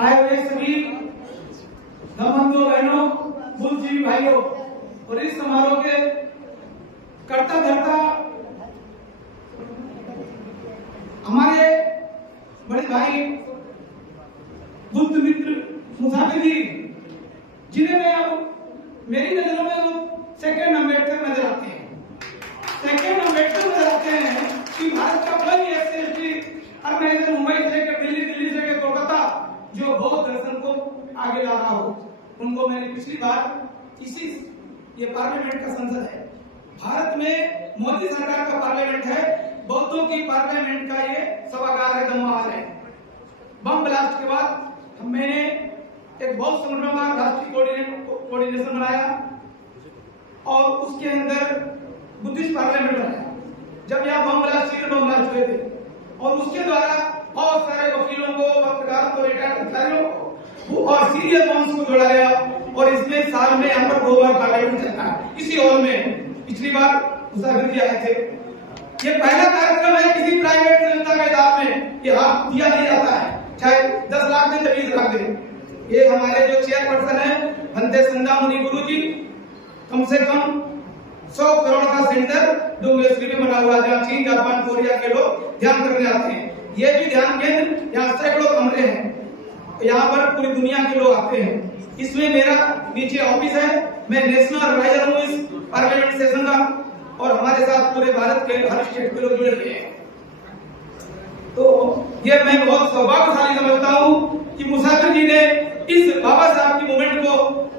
आए हुए सभी बंधुओं बहनों, बुद्धिजीवी भाइयों और इस समारोह के कर्ता धर्ता हमारे बड़े भाई बुद्ध मित्र मुसाफिर जी, जिन्हें मैं अब मेरी नजरों में वो सेकंड अम्बेडकर नजर आते हैं। सेकंड अम्बेडकर नजर आते हैं कि भारत का कोई ऐसे अब मैं इधर मुंबई से लेकर दिल्ली, दिल्ली से लेकर कोलकाता जो बौद्ध दर्शन को आगे ला रहा हो, उनको मैंने पिछली बार इसी ये पार्लियामेंट का संसद है, भारत में मोदी सरकार का पार्लियामेंट है, बौद्धों की पार्लियामेंट का ये सभागार है, दमवाल है। बम ब्लास्ट के बाद मैंने एक बौद्ध संगठनों का राष्ट्रीय कोऑर्डिनेशन बनाया और उसके अंदर बुद्धिस्ट पार्लियामेंट बनाया। जब यहाँ बम ब्लास्ट हुए थे और उसके द्वारा बहुत सारे वकीलों को, पत्रकारों को, रिटायर्ड अधिकारियों को और सीरियस बॉन्स को जोड़ा गया और इसमें साल में यहाँ पर 2 बार पार्लियामेंट चलता है। इसी हॉल में पिछली बार मुसाफिर जी आए थे। ये पहला कार्यक्रम है किसी प्राइवेट संस्था के दाव में ये हाथ दिया नहीं जाता है, चाहे 10 लाख दे, 20 लाख दे। ये हमारे जो चेयरपर्सन है भंते संधा मुनि गुरु जी, कम से कम 100 करोड़ का सेंटर डोंगेश्वरी में बना हुआ, जहाँ चीन, जापान, कोरिया के लोग ध्यान करने आते हैं। ये भी ध्यान केंद्र, यहाँ सैकड़ों कमरे हैं, यहाँ पर पूरी दुनिया के लोग आते हैं। इसमें मेरा नीचे ऑफिस है, मैं नेशनल एडवाइजर हूँ इस पार्लियामेंट सेशन का और हमारे साथ पूरे भारत के हर स्टेट के लोग जुड़े हुए हैं। तो ये मैं बहुत सौभाग्यशाली समझता हूँ कि मुसाफिर जी ने इस बाबा साहब की मूवमेंट को,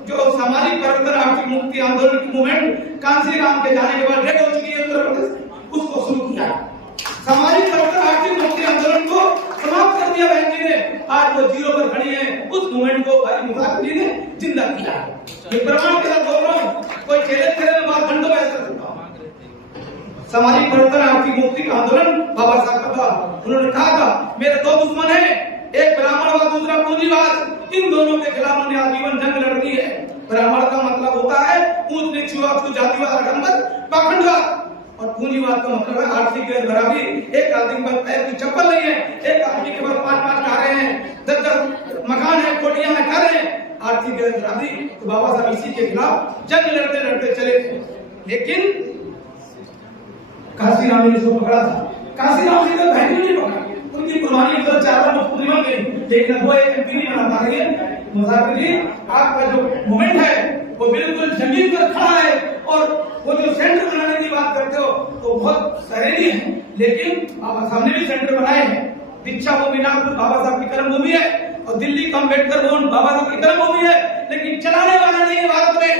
जो सामाजिक परिवर्तन आर्थिक मुक्ति आंदोलन की मूवमेंट कांसी राम के जाने के बाद डेड हो चुकी है उत्तर प्रदेश, उसको शुरू किया। सामाजिक परिवर्तन आर्थिक मुक्ति आंदोलन को समाप्त कर दिया बहन जी ने, आज वो जीरो पर खड़ी है, उस मूवमेंट को भाई मुसाफिर जी ने जिंदा किया। ये प्रमाण के साथ बोल रहा हूँ, कोई चैलेंज करे मैं बात घंटों बहस कर सकता हूँ। सामाजिक परिवर्तन आर्थिक मुक्ति का आंदोलन बाबा साहब का था। उन्होंने कहा था मेरे 2 दुश्मन है, एक ब्राह्मणवाद, दूसरा पूंजीवाद, इन दोनों के खिलाफ उन्हें आजीवन जंग लड़नी है। ब्राह्मण का मतलब होता है ऊंच नीच जातिवाद, आडंबर, पाखंडवाद, और पूंजीवाद का मतलब है आर्थिक गैर बराबरी। एक आदमी पर पैर की चप्पल नहीं है, एक आदमी के पास 5-5 कारें हैं, 10-10 मकान है, कोठियां हैं, घर हैं, आर्थिक गैर बराबरी। तो बाबा साहब इसी के खिलाफ जंग लड़ते लड़ते चले थे। लेकिन काशीराम ने इसको पकड़ा था। काशीराम जी को बहन नहीं पकड़ा, उनकी कुर्बानी तो 4 मुफ्त बन गई, लेकिन वो एक एमपी नहीं बना पा रही है। मुसाफिर जी, आपका जो मूवमेंट है वो बिल्कुल जमीन पर खड़ा है और वो जो सेंटर बनाने की बात करते हो तो बहुत सहेली है, लेकिन बाबा साहब ने भी सेंटर बनाए हैं। दीक्षा भूमि नागपुर बाबा साहब की कर्म भूमि है और दिल्ली का अम्बेडकर भवन बाबा साहब की कर्म भूमि है, लेकिन चलाने वाला नहीं है भारत में।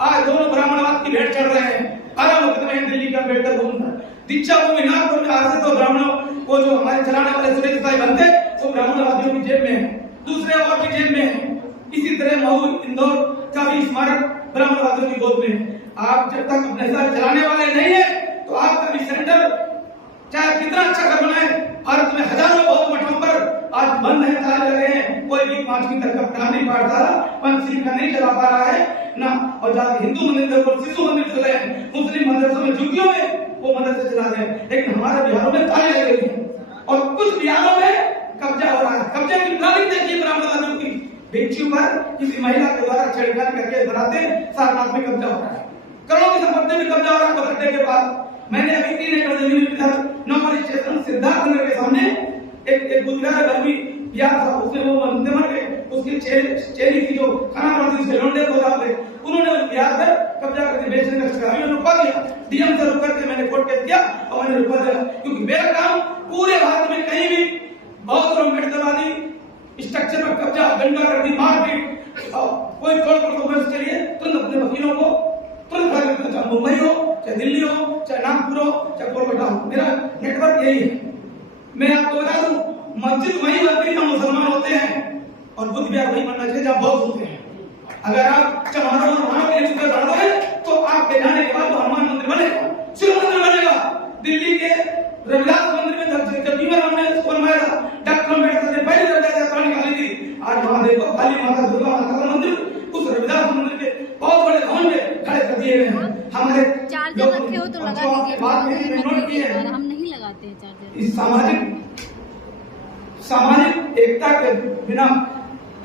आज दोनों ब्राह्मणवाद की भेंट चढ़ रहे हैं। आराम मुकदमे हैं दिल्ली का अम्बेडकर भवन पर, दीक्षा भूमि नागपुर में आज से तो ब्राह्मणों को जो हमारे चलाने वाले सुरेश भाई बनते वो ब्राह्मणवादियों की जेब में है, दूसरे और की जेब में है। इसी तरह महू इंदौर का भी स्मारक ब्राह्मणवादियों की गोद में है। आप जब तक अपने साथ चलाने वाले नहीं है तो आपका भी सेंटर चाहे कितना अच्छा घर बनाए, भारत में हजारों बौद्ध मठों पर आज बंद है, ताले लगे हैं, कोई भी 5वीं तक का प्राथमिक पाठशाला पंचशील का नहीं चला पा रहा है ना। और जहाँ हिंदू मंदिर और शिशु मंदिर चले हैं, मुस्लिम मदरसों में, झुग्गियों में वो मदरसे चला रहे हैं, लेकिन हमारे बिहारों में ताले लगे हुए हैं और कुछ बिहारों में कब्जा हो रहा है। कब्जे की प्लानिंग देखिए ब्राह्मणवादियों की, भिक्षु पर किसी महिला के द्वारा छेड़खानी करके बनाते सारनाथ में कब्जा हो रहा है, करोड़ों की संपत्ति में कब्जा हो रहा है पकड़ने के बाद। मैंने अभी 3 एकड़ जमीन इधर नौकरी स्टेशन सिद्धार्थ नगर के सामने एक गुजरात आदमी किया था, उसने वो बंदे मर गए, उसकी चेली की जो खाना बनाती थी लोंडे को जाते, उन्होंने बिहार पर कब्जा करके बेचने का चक्कर मैंने रुकवा दिया। डीएम से रुक करके मैंने कोर्ट केस किया और मैंने रुकवा दिया, क्योंकि मेरा काम पूरे भारत में कहीं भी बौद्ध और अम्बेडकरवादी स्ट्रक्चर पर कब्जा, गंगा कर दी, मारपीट, कोई तोड़-फोड़ को उसके लिए तुरंत अपने वकीलों को तुरंत खड़ा करते, चाहे मुंबई हो, चाहे दिल्ली हो, चाहे नागपुर हो, चाहे कोलकाता हो, मेरा नेटवर्क यही है। मैं आपको बता दूं, मस्जिद वही बनती है जहाँ मुसलमान होते हैं और बुद्ध विहार वही बनना चाहिए जहाँ बौद्ध होते हैं। अगर आप चमारों और वहां के लिए बढ़ोगे तो आपके जाने के बाद हनुमान मंदिर बनेगा, शिव मंदिर बनेगा। दिल्ली के रविदास मंदिर में जब भीमराव ने इसको बनवाया था, डॉक्टर अम्बेडकर ने पहले दर्जा यात्रा निकाली थी। आज वहां देखो काली माता, दुर्गा माता का मंदिर उस रविदास मंदिर के बहुत बड़े भवन में खड़े कर दिए गए हैं। हमारे चार्जर रखे हो तो लगा दीजिए, हम नहीं लगाते हैं चार्जर। इस सामाजिक एकता के बिना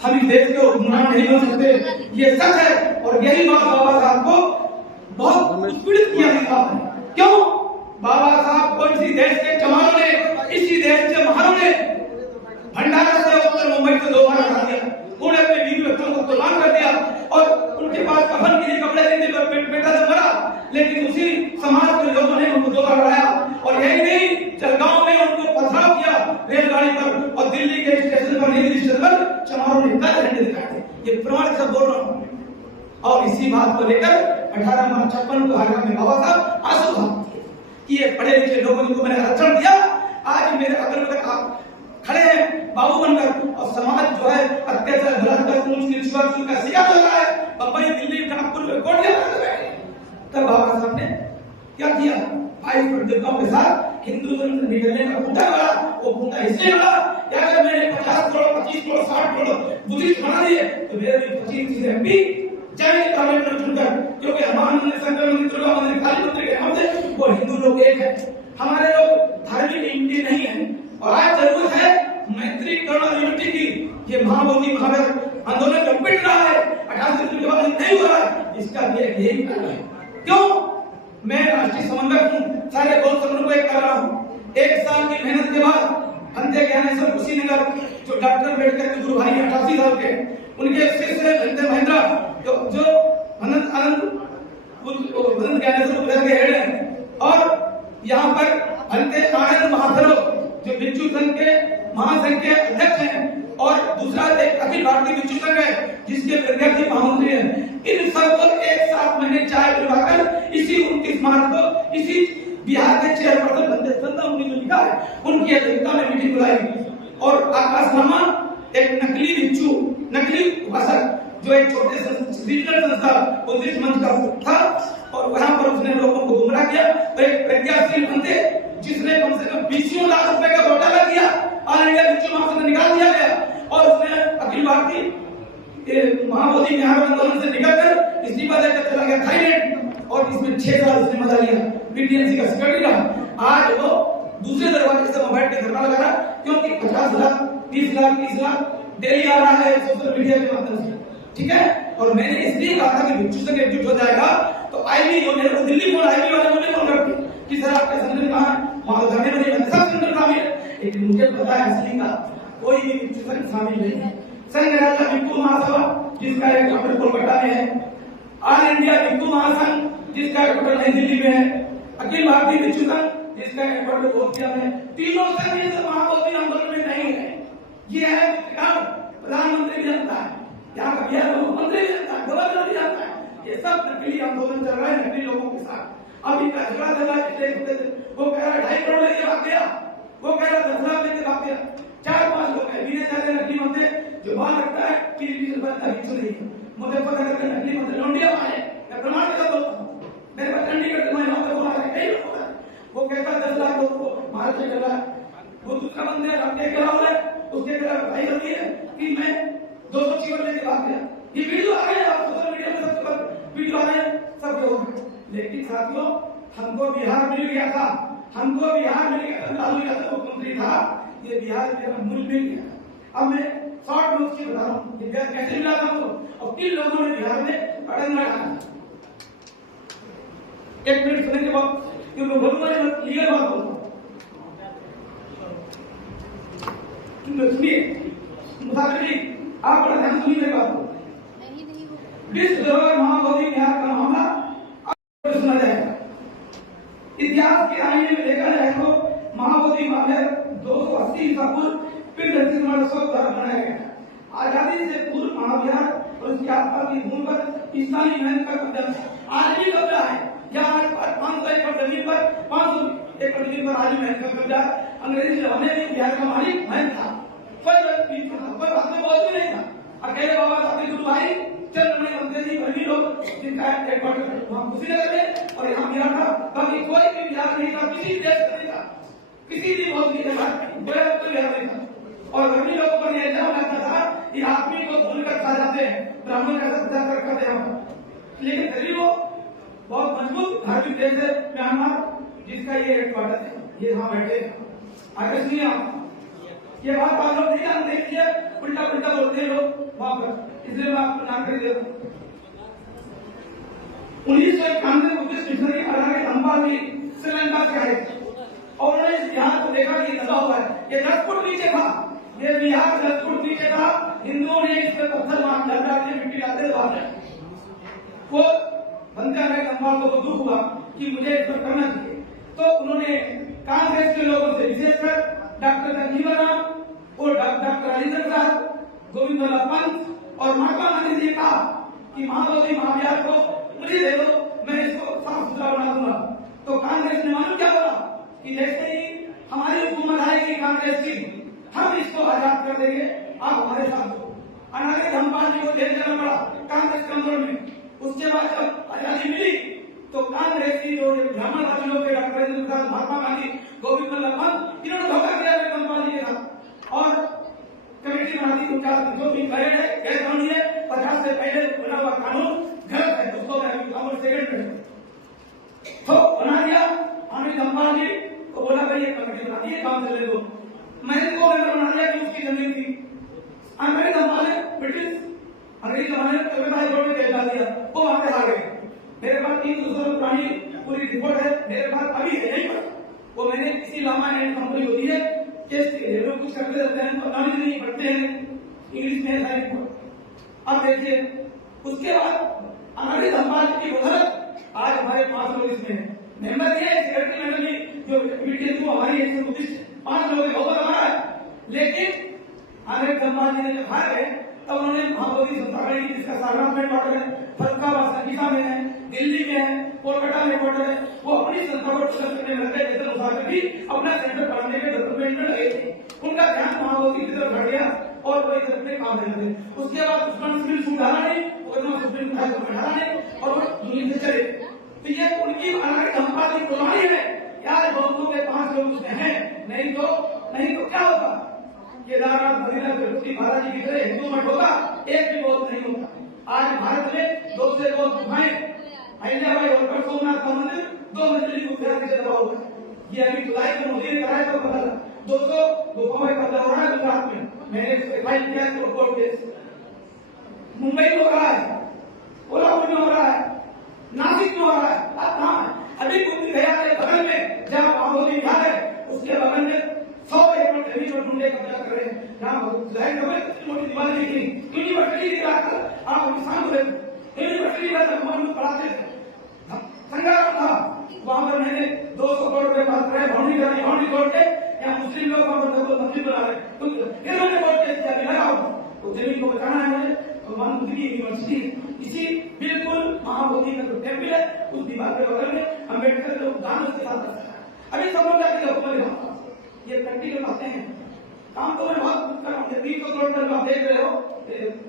हम इस देश के हुक्मरान नहीं बन सकते, ये सच है। और यही बात बाबा साहब को बहुत उत्पीड़ित किया गया है। क्यों? बाबा साहब को इसी देश के जवानों ने, इसी देश के महानों ने भंडारा से उत्तर मुंबई से 2 बार हटा दिया, उन्होंने अपने बीवी बच्चों को कुर्बान कर दिया और उनके पास कफन के लिए कपड़े देने पर बेटा जब मरा, लेकिन उसी समाज के लोगों ने उनको 2 बार हटाया। और यही नहीं, जलगांव में उनको पथराव किया रेलगाड़ी पर और दिल्ली के स्टेशन पर, नई दिल्ली स्टेशन पर चमारों ने कल झंडे दिखाए। ये प्रमाण से बोल रहा हूँ। और इसी बात को लेकर 18 मार्च 56 को आगरा में बाबा साहब आंसू बहाते कि ये पढ़े लिखे लोगों को मैंने आरक्षण दिया, आज मेरे अगल बगल आप खड़े हैं बाबू बनकर, और समाज जो है अत्याचार बलात्कार का शिकार हो रहा है। बम्बई, दिल्ली, कानपुर में कोटियां तब बाबा साहब ने क्या किया? 22 पंडितों के साथ हिंदू धर्म से निकलने का खूंटा गड़ा। वो खूंटा इसलिए गड़ा कि अगर मैंने 50 करोड़, 25 करोड़, 60 करोड़ बुद्धिस्ट बना दिए तो मेरे भी 25 एमपी जाएंगे पार्लियामेंट में चुनकर, क्योंकि हनुमान मंदिर, शंकर मंदिर, दुर्गा मंदिर, काली मंदिर के नाम से वो हिंदू लोग एक है, हमारे लोग धार्मिक यूनिटी नहीं है। और आज जरूरत है मैत्री, करुणा, यूनिटी की। ये महाबोधि महावीर आंदोलन जो पिट रहा है 88 के बाद नहीं हो रहा है, इसका भी एक यही कारण है। क्यों? मैं राष्ट्रीय समन्वयक हूँ, सारे गौर संगठन को एक कर रहा हूँ। 1 साल की मेहनत के बाद अंत्य ज्ञानेश्वर कुशीनगर जो डॉक्टर अम्बेडकर के गुरु भाई 88 साल के, उनके शिष्य अंत्य महेंद्र जो अनंत ज्ञानेश्वर के हेड हैं, और यहाँ पर अंत्य आनंद महाधरो जो भिक्षु संघ के महासंघ के अध्यक्ष हैं, और दूसरा एक अखिल भारतीय भिक्षु संघ है जिसके विद्यार्थी महामंत्री हैं। इन सबको एक साथ मैंने चाय पिलवाकर इसी 29 मार्च को इसी बिहार के चेयरपर्सन बंदे संता उन्होंने जो लिखा है उनकी अध्यक्षता में मीटिंग बुलाई। और आकाशनामा एक नकली भिक्षु, नकली उपासक जो एक छोटे रीजनल संस्था बुद्धिस्ट मंच का था, और वहां पर उसने लोगों को गुमराह किया। तो एक प्रज्ञाशील बंदे जिसने कम से कम 20 लाख रुपए का घोटाला किया, ऑल इंडिया भिक्षु महासंघ निकाल दिया गया, और उसने अखिल भारतीय महाबोधि आंदोलन से निकलकर इस्तीफा देकर चला गया थाईलैंड, और इसमें 6 साल उसने मजा लिया, बीटीएमसी का सेक्रेटरी रहा। आज वो दूसरे दरवाजे से मोबाइल के धरना लगा रहा, क्योंकि 50 लाख, 30 लाख, 30 लाख डेली आ रहा है सोशल मीडिया के माध्यम से। ठीक है, और मैंने इसलिए कहा था कि भिक्षु संघ एकजुट हो जाएगा तो आईबी जो मेरे को दिल्ली फोन, आईबी वाले मुझे फोन करते कि सर आपका संगठन कहाँ है, वहां धरने में नहीं, सब संगठन शामिल है, लेकिन मुझे पता है असली का कोई भी भिक्षु संघ शामिल नहीं है। संघ राज्य भिक्षु महासभा जिसका हेडक्वार्टर कोलकाता में है, ऑल इंडिया भिक्षु महासंघ जिसका हेडक्वार्टर नई दिल्ली में है, अखिल भारतीय भिक्षु संघ जिसका हेडक्वार्टर बोधगया में, तीनों संघ महाबोधि आंदोलन में नहीं है। ये है प्रधानमंत्री भी जानता है, यहाँ का बिहार मुख्यमंत्री भी जानता है, गवर्नर भी जानता है। ये सब नकली आंदोलन चल रहा है नकली लोगों के साथ। अभी का झगड़ा चल रहा है, वो कह रहा है 2.5 करोड़ लेके भाग गया, वो कह रहा है 10 लाख लेके भाग गया। 4-5 लोग हैं बिना जाने नकली मंत्री जो बात रखता है कि भिक्षु नहीं है। मुजफ्फरनगर के नकली मंत्री लौंडिया वाले, मैं प्रमाण के साथ बोलता हूँ, मेरे पास चंडीगढ़ से महिलाओं से बोला है, कई लोग बोला है, वो कहता है 10 लाख लोगों को महाराष्ट्र कर रहा है। वो दूसरा बंदे आपके के रहा है, उसके खिलाफ भाई होती है कि मैं 200 चीवर लेके भाग गया। ये वीडियो आ गए, आप सोशल मीडिया में सब वीडियो आ गए, सब हो गए। लेकिन साथियों, हमको बिहार मिल गया था, हमको बिहार मिल गया था, लालू यादव मुख्यमंत्री था, ये बिहार मेरा मूल मिल गया। अब मैं शॉर्ट में उसकी बता रहा हूँ कि बिहार कैसे मिला था हमको, और किन लोगों ने बिहार में अड़ंगा डाला। 1 मिनट सुनने के बाद क्योंकि बोलूंगा क्लियर बात बोलूंगा, सुनिए मुसाफिरी, आप बड़ा ध्यान सुनिए मेरी बात को। विश्व धरोहर महाबोधि बिहार का मामला सुना जाएगा। इतिहास के आईने में देखा जाए तो महाबोधि महावीर 280 ईसा पूर्व पिंड नरसिंह द्वारा बनाया गया। आजादी से पूर्व महाविहार और उसके आसपास की भूमि पर इस्लामी महल का कब्जा आज भी कब्जा है। यहाँ 500 एकड़ जमीन पर 500 एकड़ जमीन पर आज महल का कब्जा। अंग्रेजी जमाने में बिहार का मालिक महल था, कोई बात में बहुत भी नहीं था। अकेले बाबा साहब के गुरु भाई चंद्रमणि मंदिर जी भरनी लोग जिनका हेडक्वार्टर वहां कुशीनगर में और यहाँ बिहार था, बाकी कोई भी बिहार नहीं था, किसी देश का नहीं था, किसी भी बहुत की जगह कोई बिहार नहीं था। और भरनी लोगों पर यह इल्जाम लगता था कि आदमी को भूल कर खा जाते हैं, ब्राह्मण का सब कर करते हैं। लेकिन फिर वो बहुत मजबूत धार्मिक देश है म्यांमार, जिसका ये हेडक्वार्टर है, ये वहां बैठे आगे सुनिए आप। ये बात आप लोग नहीं जानते, उल्टा उल्टा बोलते हैं लोग। होगा, इसलिए मैं आपको जानकारी दे रहा हूँ। 1991 में बुद्धिस्ट मिशनरी अनागे धम्बाली श्रीलंका से आए और उन्होंने इस बिहार को देखा कि दबा हुआ है, ये 10 फुट नीचे था, ये बिहार 10 फुट नीचे था, हिंदुओं ने इस पे पत्थर मार डाल के मिट्टी डालते दबा दिया। वो बनते अनागे धम्बाल को दुख हुआ कि मुझे इस पर करना चाहिए, तो उन्होंने कांग्रेस के लोगों से विशेषकर डॉक्टर संजीवन राम और डॉक्टर राजेंद्र साहब, गोविंद वल्लभ पंत और महात्मा गांधी जी ने कहा कि महाबोधि महाविहार को मुझे दे दो, मैं इसको साफ सुथरा बना दूंगा। तो कांग्रेस ने मालूम क्या बोला कि जैसे ही हमारी हुकूमत आएगी कांग्रेस की, हम इसको आजाद कर देंगे, आप हमारे साथ हो। अनागे धम्बाल जी को जेल जाना पड़ा कांग्रेस के आंदोलन में। उसके बाद जब आजादी मिली तो कांग्रेस की जो ब्राह्मण राज्यों के डॉक्टर राजेंद्र प्रसाद, महात्मा गांधी, गोविंद वल्लभ पंत, इन्होंने धोखा किया धम्बाल जी के साथ और कमेटी बनाती 50 जो भी गैर है, गैर कानूनी है, 50 से पहले बना हुआ कानून गलत है, उसको मैं सेकंड में तो बना दिया। अनागे धम्बाल जी को बोला भाई ये कमेटी बना दी, काम चले दो। मैंने को बना दिया कि उसकी जमीन थी। अनागे धम्बाल ने ब्रिटिश अंग्रेजी जमाने में कलकत्ता हाई कोर्ट में केस डाल दिया, वो वहां से आ गए। मेरे पास 300 साल पुरानी पूरी रिपोर्ट है, मेरे पास अभी है यहीं पर, वो मैंने इसी लामा एंड कंपनी होती है केस के लोग कुछ करते रहते हैं तो नॉलेज नहीं पढ़ते हैं, इंग्लिश में सारी रिपोर्ट। अब देखिए उसके बाद अनागे धम्बाल की बदौलत आज हमारे 5 लोग इसमें मेंबर है, सेक्रेटरी मेंबर भी जो कमेटी है वो हमारी 129 लोग है, बहुत हमारा है। लेकिन अनागे धम्बाल जी ने जब हार गए तब उन्होंने महाबोधि संस्था खड़ी की, जिसका सारनाथ में क्वार्टर है, फरीदाबाद संगीता में है, दिल्ली में है, कोलकाता में क्वार्टर है। वो अपनी संस्था को ट्रस्ट करने लग गए, जैसे मुसाफिर भी अपना सेंटर बनाने के डेवलपमेंट में लगे थे। उनका ध्यान महाबोधि की तरफ हट गया और वो इधर अपने काम करते थे। उसके बाद दुश्मन सुप्रीम कोर्ट डाला नहीं, सुप्रीम कोर्ट डाला नहीं और वो दुनिया से चले। तो ये उनकी अनागे धम्बाल की कुर्बानी है यार, बौद्धों के 5 लोग उसमें हैं, नहीं तो क्या होगा? केदारनाथ बद्रीनाथ तिरुपति बालाजी की तरह हिंदू मठ होगा, एक भी बौद्ध नहीं होगा। आज भारत में 2 से 2 गुफाएं, अहिल्याबाई होलकर सोमनाथ का मंदिर 2 मंजिली गुफा से दबा हुआ है। ये अभी जुलाई में मोदी ने कराया तो पता लगा 200 गुफाओं का कब्जा हो रहा है गुजरात में। मैंने फाइल किया कोर्ट केस, मुंबई में हो रहा है, कोल्हापुर में हो रहा है, नासिक में हो रहा है। आप कहाँ है? अभी कुछ गया के बगल में जहाँ महाबोधि विहार है उसके बगल में 100 एकड़ जमीन पर ढूंढे कब्जा कर रहे हैं। जहाँ मोटी दीवार लिखी यूनिवर्सिटी दिखाकर आप किसान को यूनिवर्सिटी का जब पढ़ाते थे संग्राम था, वहां पर मैंने 200 करोड़ रुपए पास कराए, बाउंड्री तोड़ के यहाँ मुस्लिम लोग वहां पर मंदिर बना रहे, तो इन्होंने कोर्ट केस किया लगाओ तो जमीन को बचाना है मुझे। भगवान बुद्ध की यूनिवर्सिटी इसी बिल्कुल महाबोधि का जो टेम्पल है उस दीवार के बगल में अम्बेडकर जो उद्यान उसके साथ रखा है। अभी सब लोग जाके ये प्रैक्टिकल बातें हैं, काम तो मैं बहुत कर रहा हूँ। 300 करोड़ का आप देख रहे हो,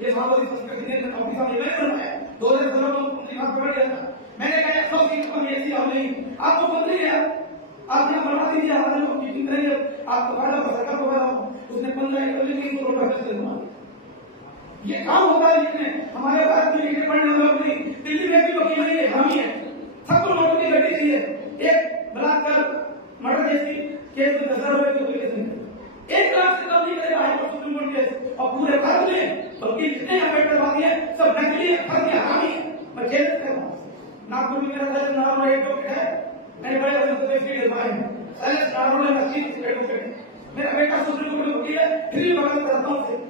ये महाबोधि संस्कृति ने ऑफिस में मैंने बनाया 2016 में उनकी बात पकड़ लिया था। मैंने कहा 100 सीट पर ऐसी और नहीं, आपको मंत्री है, आप यहाँ बनवा दीजिए, हमारे लोग मीटिंग करेंगे, आपको फायदा होगा, सरकार को फायदा होगा। उसने 15 करोड़ का खर्च करवा ये काम होता है। जिसमें हमारे भारत में लिखे पढ़ने वाले लोग नहीं, दिल्ली में भी वकील नहीं है, हामी है, सबको नोटों की गड्डी चाहिए। एक बलात्कार मर्डर जैसी केस में 10,000 रुपए की केस नहीं, 1 लाख से कम नहीं करेगा हाईकोर्ट सुप्रीम कोर्ट केस। और पूरे भारत में बल्कि जितने अम्बेडकरवादी हैं सब नकली है, फर्जी हामी है। मैं जेल कर रहा हूँ, नागपुर में मेरा सैलेस नारोला एडवोकेट है, मैंने बड़े बड़े मुद्दे के लिए भाई सैलेस नारोला नकली एडवोकेट है। मेरा बेटा सुप्रीम कोर्ट में वकील है, फिर भी बगल करता हूँ।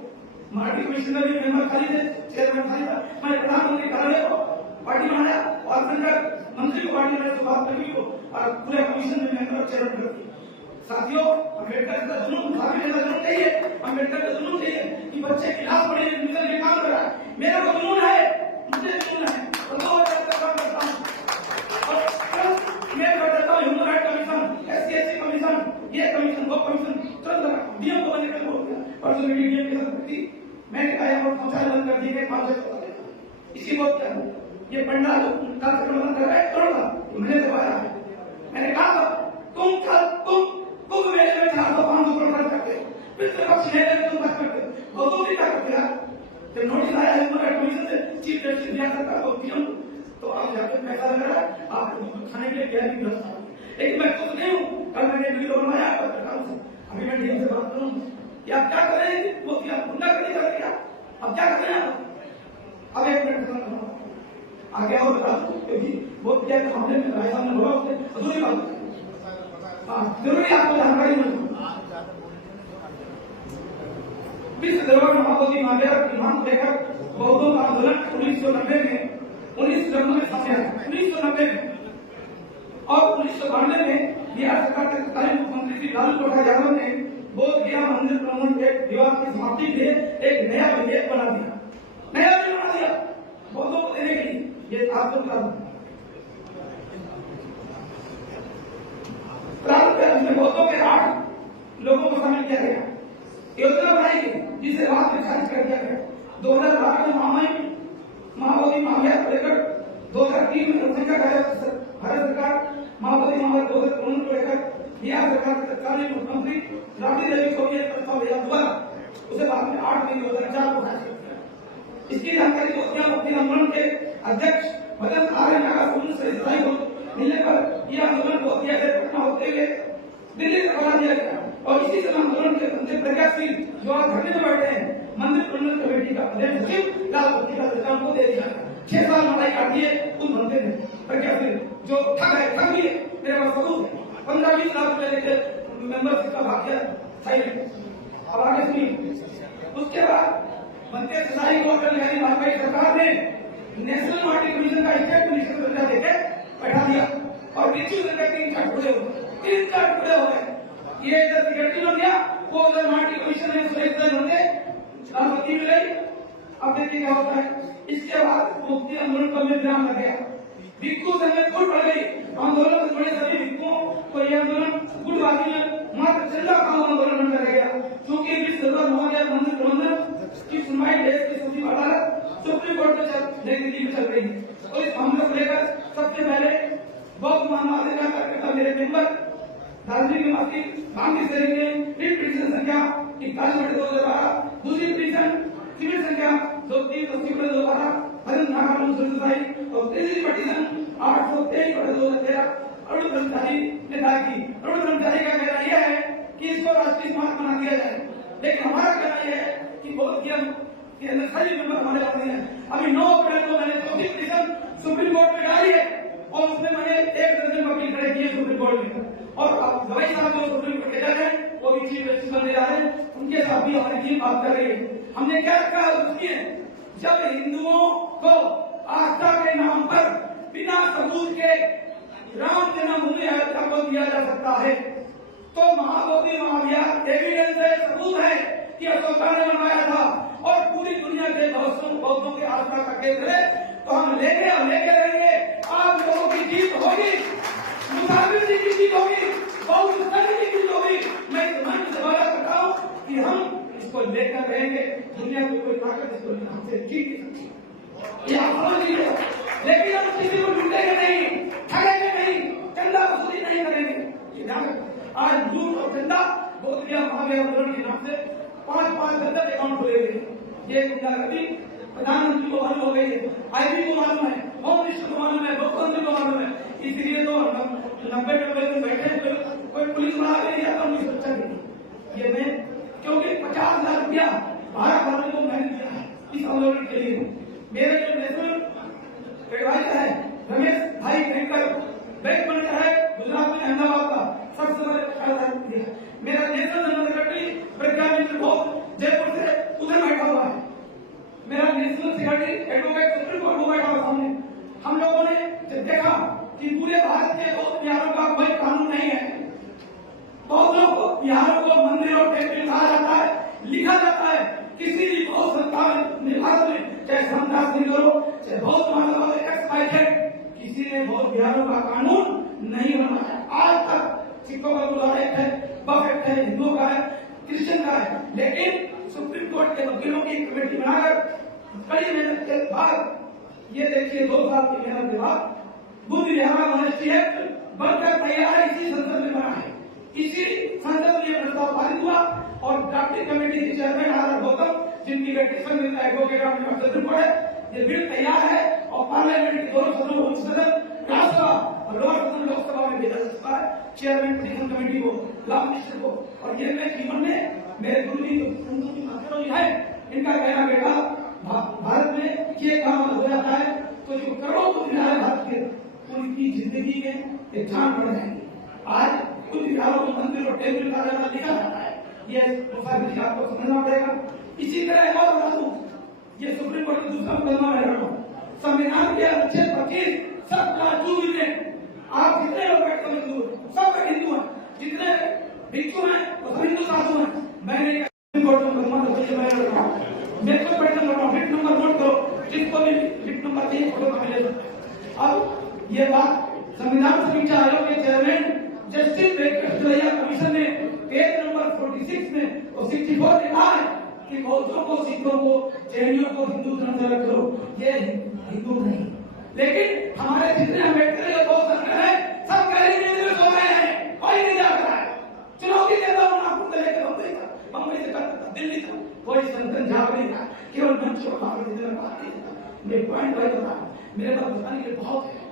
मार्टी कमीशन में भी मेंबर खाली थे, चेयरमैन खाली था, मैं प्रधानमंत्री कार्यालय को पार्टी बनाया और मंत्री को पार्टी बनाया, सुभाष कवि को, और पूरे कमीशन में मेंबर चेयरमैन कर दिया। साथियों, अम्बेडकर का जुनून काफी ज्यादा जुनून चाहिए, अम्बेडकर का जुनून चाहिए कि बच्चे क्लास पढ़े मिशन में काम कर रहा है। मेरा वो जुनून है, मुझे जुनून है, तो 2000 तक काम करता हूँ। और मैं करता हूँ human right commission, SC commission, ये कमीशन, वो कमीशन तुरंत लगा डीएम को बने कर बोल दिया और जो मीडियम के साथ मैंने कहा और शौचालय बंद कर दिए, 500 इसी वक्त ये पंडाल का बंद कर रहा है, तोड़ना मैंने दबाया है। मैंने कहा तुम कुंभ मेले में 400-500 करोड़ खर्च करते हो, पितृपक्ष मेले में तुम खर्च करते हो, वो भी क्या करते हैं? जब नोटिस आया है कमीशन से चीफ जस्टिस दिया सरकार को पीएम, तो आप जाकर पैसा लग रहा है, आप खाने के लिए क्या भी व्यवस्था। लेकिन मैं खुद नहीं हूँ, कल मैंने वीडियो बनाया पत्रकारों से, अभी मैं डीएम से बात करूँ, आप क्या करें? वो गुंडागर्दी कर दिया, अब क्या करें आप? आगे और बता दूं क्योंकि वो क्या मामले में राय साहब ने बोला उसने अधूरी बात जरूरी आपको जानकारी मिल विश्व दरबार महाबोधि महावीर की मांग लेकर बौद्धों का आंदोलन 1990 में 1990 में और 1992 में बिहार सरकार के तत्कालीन मुख्यमंत्री श्री लालू प्रसाद यादव ने बोध गया मंदिर प्रबंधन के विवाद की समाप्ति के लिए एक नया विधेयक बना दिया बौद्धों को देने के लिए। ये आपको बता दूं बौद्धों के 8 लोगों को शामिल किया गया, योजना बनाई गई जिसे बाद में खारिज कर दिया गया। 2008 में महाबोधि महावीर को लेकर 2003 में जनसंख्या भारत सरकार महाबोधि महावीर को लेकर बिहार सरकार के तत्कालीन मुख्यमंत्री राबड़ी देवी को यह प्रस्ताव दिया द्वारा उसे बाद में 8 मई 2004 को खारिज कर दिया। इसकी जानकारी बोधिया मुक्ति आंदोलन के अध्यक्ष भगत आर्य नागा सोनू से स्थायी को मिलने पर यह आंदोलन बोधिया से पटना होते हुए दिल्ली तक बढ़ा दिया गया और इसी समय आंदोलन के अंतिम प्रज्ञाशील जो आज धरने में बैठे हैं मंदिर प्रबंधन कमेटी का अध्यक्ष सचिव लाल बत्ती का सरकार को दे दिया। 6 साल लड़ाई काटी है उन बनते हैं प्रज्ञाशील जो ठग भी है मेरे पास सबूत है 15-20 लाख रुपए लेके मेंबरशिप का भाग्य साइलेंट। अब आगे सुनिए उसके बाद बनते सदाई को अटल बिहारी वाजपेयी सरकार ने नेशनल मार्टी कमीशन का स्टेट मिनिस्टर दर्जा देकर बैठा दिया और बिच्छू सरकार 3 4 टुकड़े हो गए। ये इधर सेक्रेटरी बन गया वो उधर मार्टी कमीशन में सुरेश होंगे राष्ट्रपति मिल गई। अब देखिए क्या होता है। इसके बाद मुक्ति आंदोलन का विराम लग गया, भिक्षु संघ फूट पड़ गई। आंदोलन से जुड़े सभी भिक्षुओं को यह आंदोलन गुटबाजी में मात्र चंदा का आंदोलन बनकर रह गया क्योंकि विश्व दरबार महावीर मंदिर प्रबंधन की सुनवाई देश की सचिव अदालत सुप्रीम कोर्ट में नई दिल्ली में चल रही है। तो इस मामले को लेकर सबसे पहले बौद्ध महामान्य का मेरे मेंबर दार्जिलिंग निवासी गांधी शरीफ ने रिट पिटीशन संख्या 41/2012, दूसरी पिटीशन सिविल संख्या 23/2012 हरिन नागार्जुन संस्थाई और तीसरी पिटीशन 823/2013 अरुण ब्रह्मचारी ने दायर की। अरुण ब्रह्मचारी का कहना यह है कि इसको राष्ट्रीय स्मारक बना दिया जाए, लेकिन हमारा कहना यह है कि बहुत के अंदर सभी मेंबर हमारे पास हैं। अभी 9 अप्रैल को मैंने चौथी पिटीशन सुप्रीम कोर्ट में डाली है और उसमें मैंने 1 दर्जन वकील खड़े किए सुप्रीम कोर्ट में और गवाही साहब जो सुप्रीम कोर्ट के जज हैं वो भी चीफ जस्टिस बनने जा रहे हैं, उनके साथ भी हमारी टीम बात कर रही है। हमने क्या कहा उसमें जब हिंदुओं को आस्था के नाम पर बिना सबूत के राम जन्मभूमि अयोध्या को दिया जा सकता है तो महाबोधि महावीर एविडेंस है, सबूत है कि अशोका ने बनवाया था और पूरी दुनिया के बौद्धों के आस्था का केंद्र है, तो हम लेंगे और लेके रहेंगे। आप लोगों की जीत होगी, मुसाफिर जी की जीत होगी, बौद्ध संघ की जीत होगी। मैं मंच से वादा करता हूँ कि हम इसको लेकर रहेंगे। दुनिया में कोई ताकत इसको हमसे जीत नहीं सकती, ये आप समझ लीजिए। लेकिन हम किसी को लूटेंगे नहीं, ठगेंगे नहीं, चंदा वसूली नहीं करेंगे। ये ध्यान रखो। आज लूट और चंदा बोध गया महावीर आंदोलन के नाम से 5-5 10 अकाउंट खोले गए। ये गुंडागर्दी प्रधानमंत्री को मालूम हो गई है, आईबी को मालूम है, होम मिनिस्टर को मालूम है, मुख्यमंत्री को मालूम है। इसलिए तो 90 दिन बैठे कोई पुलिस बना के दिया तो मुझे अच्छा नहीं। ये मैं क्योंकि 50 लाख रुपया भारत वालों को मैंने दिया है इस आंदोलन के लिए। मेरे जो नेशनल एडवाइजर है रमेश भाई बैंकर बैंक मैनेजर है गुजरात में अहमदाबाद का, सबसे बड़े दिया। मेरा नेशनल जनरल सेक्रेटरी प्रज्ञा मित्र घोष जयपुर से उधर बैठा हुआ है। मेरा national secretary advocate supreme court में बैठा हुआ सामने। हम लोगों ने जब देखा कि पूरे भारत के बौद्ध विहारों का कोई कानून नहीं है, बौद्धों को विहारों को मंदिर और टेम्पल कहा जाता है, लिखा जाता है। किसी भी बौद्ध संस्थान भारत में चाहे समदास नहीं करो चाहे बौद्ध मानव किसी ने बौद्ध विहारों का कानून नहीं बनाया। आज तक सिखों का गुलाब एक्ट है, बफ एक्ट है, हिंदुओं का है, क्रिश्चियन का है, लेकिन सुप्रीम कोर्ट के वकीलों की कमेटी बनाकर कड़ी मेहनत के बाद ये देखिए 2 साल की मेहनत के बाद बुद्ध विहार मॉनेस्ट्री एक्ट बनकर तैयार इसी संसद में बना है। इसी संसद में यह प्रस्ताव पारित हुआ और ड्राफ्टिंग कमेटी के चेयरमैन आर गौतम जिनकी बेटिशन में एडवोकेट सुप्रीम कोर्ट है, ये बिल तैयार है और पार्लियामेंट के दोनों सदनों सदन राज्यसभा और लोअर सदन लोकसभा में भेजा जा सकता है। चेयरमैन पिटीशन कमेटी को, लॉ मिनिस्टर को। और ये मैं जीवन में मेरे गुरु जी है, इनका कहना बेटा भारत में ये काम हो जाता है तो जो करोड़ों जिंदगी में एक जान बढ़ जाएंगे। आज कुछ विधानों में मंदिर और टेबल का नाम लिखा जाता है, ये मुसाफिर जी आपको समझना पड़ेगा। इसी तरह एक और बता दूं, ये सुप्रीम कोर्ट का दूसरा मुकदमा मैं लड़ रहा हूँ, संविधान के अनुच्छेद 25 सब क्लास 2 में आप जितने लोग बैठकर हिंदू सब हिंदू हैं, जितने भिक्षु हैं वो सब हिंदू साधु हैं। मैंने सुप्रीम कोर्ट में मुकदमा मैं लड़ रहा हूँ, मैं खुद पैटर्न लड़ रहा हूँ, हिट नंबर नोट करो, जिसको भी हिट नंबर चाहिए फोटो का मिलेगा। अब ये बात संविधान समीक्षा आयोग के चेयरमैन जस्टिस वेंकटेश्वरैया कमीशन ने पेज नंबर 46 में और 64 में कहा है कि बौद्धों को, सिखों को, जैनियों को हिंदू धर्म से अलग करो, ये हिंदू नहीं। लेकिन हमारे जितने अम्बेडकर के दोस्त हैं सब गहरी नींद में सो रहे हैं, कोई नहीं जाग रहा है। चुनौती देता हूँ नागपुर से लेकर बम्बई से कलकत्ता दिल्ली तक कोई संगठन जाग नहीं था, केवल मंच को बात नहीं था। मैं पॉइंट वही बता रहा हूँ, मेरे पास बताने के बहुत है।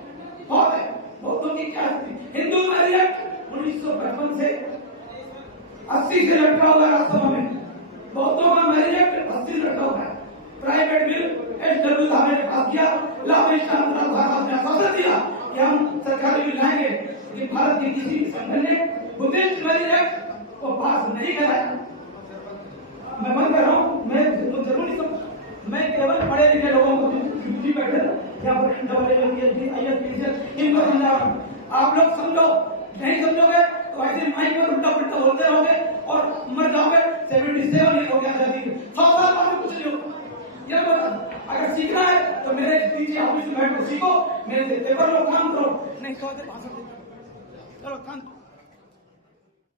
बौद्धों की क्या स्थिति, हिंदू मैरियट 1955 से 80 से लटका हुआ है राजसभा में, बौद्धों का मैरियट 80 से लटका हुआ है। प्राइवेट बिल एसडब्ल्यू साहब ने पास किया, लाभ ने आश्वासन दिया कि हम सरकारी बिल लाएंगे, लेकिन भारत के किसी भी संगठन ने बुद्धिस्ट मैरियट को पास नहीं कराया। मैं बंद कर रहा हूँ, मैं जरूरी समझ, मैं केवल पढ़े लिखे लोगों को ड्यूटी बैठे या इनको समझा रहा हूँ। आप लोग समझो, नहीं समझोगे तो ऐसे माइक पर उल्टा पुल्टा बोलते रहोगे और मर जाओगे। 77 हो गया आजादी के, 100 साल बाद कुछ नहीं होगा। ये बता, अगर सीखना है तो मेरे पीछे ऑफिस में बैठ कर सीखो, मेरे से पेपर लो, काम करो, नहीं तो चलो काम।